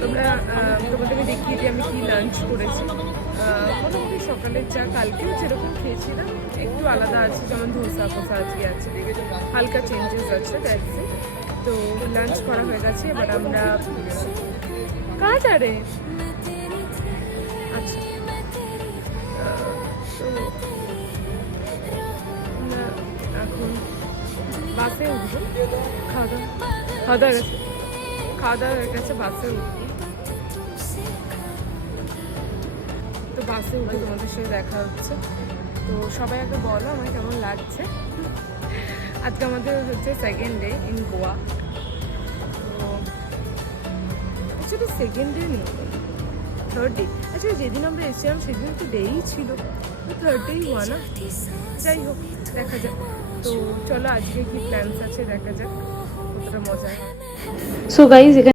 তোমরা তোমাদেরকে দেখিয়ে দিই আমি কি লাঞ্চ করেছি। মোটামুটি সকালের চা কালকেও যেরকম খেয়েছিলাম একটু আলাদা আছে, যেমন ধোসা ফোসা আজকে আছে, হালকা চেঞ্জেস আছে দ্যাটস ইট। তো লাঞ্চ করা হয়ে গেছে, এবার আমরা কাজ আরে আচ্ছা তো আমরা এখন বাসে উঠবো। খাওয়া দাওয়া হয়ে গেছে, বাসে উঠবো। তো বাসে উঠে তোমাদের সাথে দেখা হচ্ছে। তো সবাই আগে বলো আমার কেমন লাগছে। আজকে আমাদের হচ্ছে সেকেন্ড ডে ইন গোয়া। তো অ্যাকচুয়ালি সেকেন্ড ডে নেই, থার্ড ডে। আচ্ছা যেদিন আমরা এসেছিলাম সেদিন তো ডেই ছিল, তো থার্ড ডেই হওয়া না। যাই হোক দেখা যাক। তো চলো আজকে কি প্ল্যানস আছে দেখা যাক, কতটা মজা। So guys